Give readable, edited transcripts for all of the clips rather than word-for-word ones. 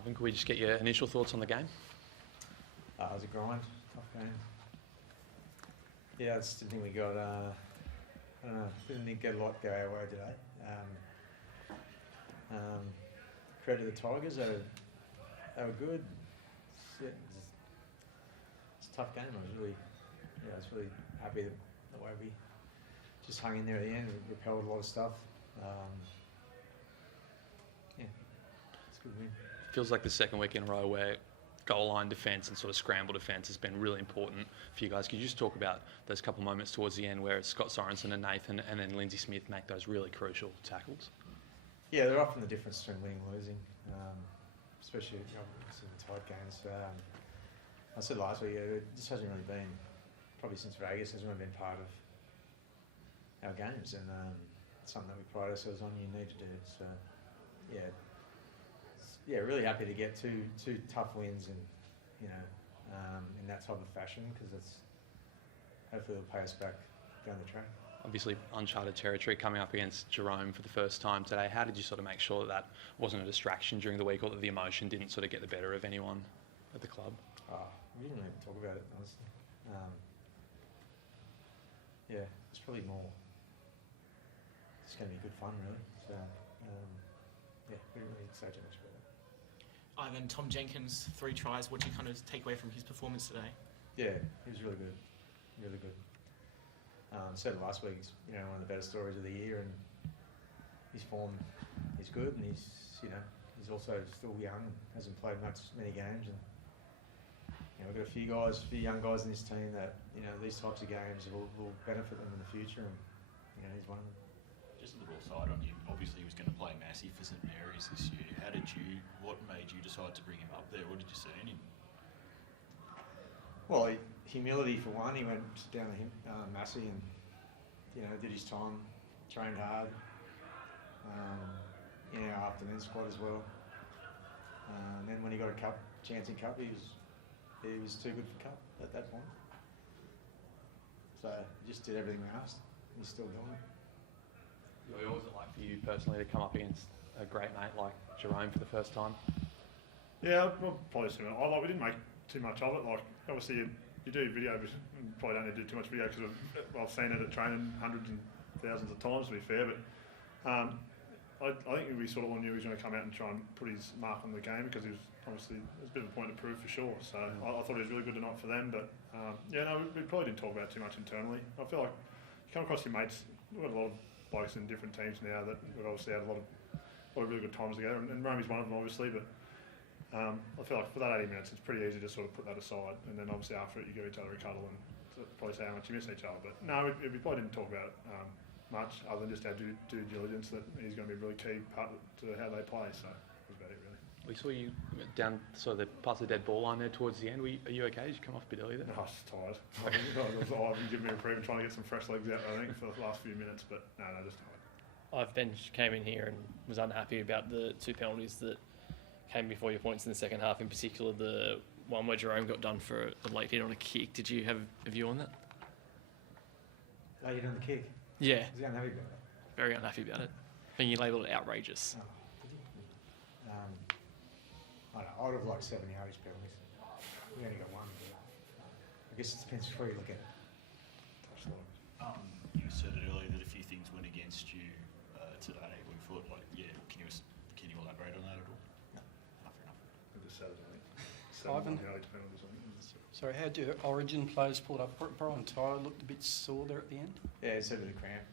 Ivan, could we just get your initial thoughts on the game? It was a grind, tough game. Yeah, I just didn't think we got, I don't know, didn't think get a lot go our way today. Credit to the Tigers, they were good. It's a tough game. I was really happy the way we just hung in there at the end. We repelled a lot of stuff. Yeah, it's a good win. Feels like the second week in a row where goal line defence and sort of scramble defence has been really important for you guys. Could you just talk about those couple moments towards the end where it's Scott Sorensen and Nathan and then Lindsay Smith make those really crucial tackles? Yeah, they're often the difference between winning and losing, especially in tight games. I said last week, it just hasn't really been, probably since Vegas, hasn't really been part of our games, and it's something that we pride ourselves on. You need to do. So, yeah, really happy to get two tough wins, and in that type of fashion, because it's hopefully it'll pay us back down the track. Obviously uncharted territory coming up against Jerome for the first time today. How did you sort of make sure that wasn't a distraction during the week, or that the emotion didn't sort of get the better of anyone at the club? We didn't really talk about it, honestly. Yeah, it's probably more. It's going to be good fun, really. So, yeah, we didn't really say too much about it. Ivan, Tom Jenkins, 3 tries. What do you kind of take away from his performance today? Yeah, he was really good. Really good. Said last week, he's one of the better stories of the year, and his form is good, and he's also still young, hasn't played many games, and we've got a few young guys in this team that these types of games will benefit them in the future, and he's one of them. Just a little aside on him. Obviously, he was going to play massive for St Mary's this year. What made you decide to bring him up there? What did you see in him? Well, humility for one. He went down to Massey and did his time, trained hard. In our afternoon squad as well. And then when he got a chance in cup, he was too good for cup at that point. So he just did everything we asked. He's still doing it. What was it like for you personally to come up against a great mate like Jerome for the first time? Yeah, well, probably similar. We didn't make too much of it. Obviously you do video, but you probably don't need to do too much video because I've seen it at training hundreds and thousands of times, to be fair. But I think we sort of all knew he was going to come out and try and put his mark on the game, because he was obviously, there's a bit of a point to prove for sure. So I thought he was really good tonight for them. But we probably didn't talk about it too much internally. I feel like you come across your mates. We've got a lot of blokes in different teams now that we've obviously had a lot of really good times together, and Romy's one of them, obviously. But I feel like for that 80 minutes, it's pretty easy to sort of put that aside, and then obviously after it, you give each other a cuddle and probably say how much you miss each other. But no, we probably didn't talk about it much, other than just our due diligence that he's going to be a really key part to how they play. So that was about it, really. We saw you down sort of past the dead ball line there towards the end. Are you okay? Did you come off a bit early there? No, I was tired. I've been giving me a reprieve and trying to get some fresh legs out, I think, for the last few minutes. But no, just tired. Benji came in here and was unhappy about the 2 penalties that came before your points in the second half, in particular the one where Jerome got done for a late hit on a kick. Did you have a view on that? Late hit on the kick? Yeah. Was he unhappy about it? Very unhappy about it. Being labelled outrageous. Oh, did he? I would have liked 7 yardage penalties. We only got one, but I guess it depends where you look at it. You said it earlier that a few things went against you today. We thought, can you elaborate on that at all? No. Fair enough. I just said it, I think. Ivan? Sorry, how do Origin players pull it up? Brian Tyler looked a bit sore there at the end. Yeah, it's a bit of cramp.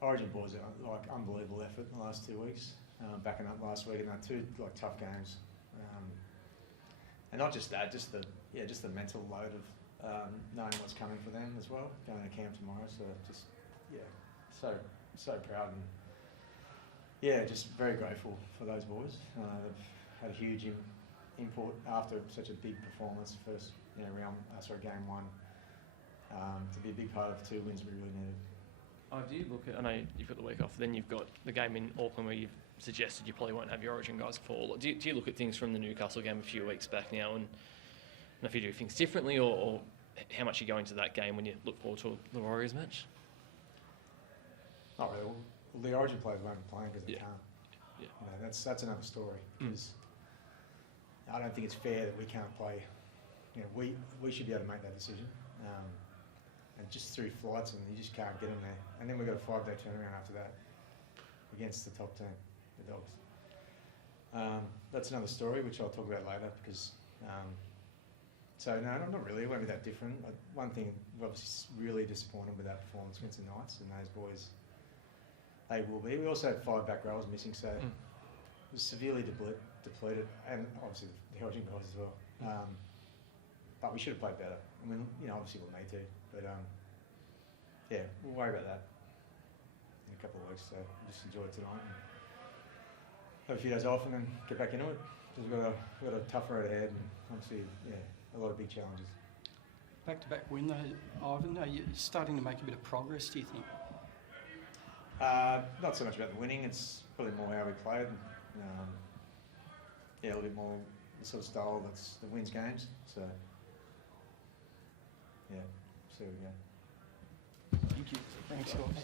Origin boys are unbelievable effort in the last 2 weeks. Backing up last week, and they're 2 tough games. And not just that, just the mental load of knowing what's coming for them as well. Going to camp tomorrow, so so proud, and just very grateful for those boys. They've had a huge import after such a big performance, first game 1, to be a big part of 2 wins we really needed. Do you look at, I know you've got the week off, then you've got the game in Auckland where you've suggested you probably won't have your Origin guys fall. Do you look at things from the Newcastle game a few weeks back now, and if you do things differently, or how much you go into that game when you look forward to the Warriors match? Not really. Well, the Origin players won't be playing because they can't. Yeah. You know, that's another story. 'Cause I don't think it's fair that we can't play. You know, we should be able to make that decision. And just through flights, and you just can't get them there. And then we've got a 5-day turnaround after that against the top team, the Dogs. That's another story which I'll talk about later because. So no, not really. It won't be that different. One thing, we're obviously really disappointed with that performance against the Knights, and those boys, they will be. We also had 5 back rows missing, so it was severely depleted, and obviously the Origin guys as well. But we should have played better. I mean, you know, obviously we'll need to, but yeah, we'll worry about that in a couple of weeks. So just enjoy it tonight and have a few days off, and then get back into it. Because we've got a tough road ahead, and obviously, yeah, a lot of big challenges. Back-to-back win though, Ivan. Are you starting to make a bit of progress, do you think? Not so much about the winning, it's probably more how we played. Yeah, a little bit more the sort of style that wins games. So, yeah, see where we go. Thank you. Thanks, guys.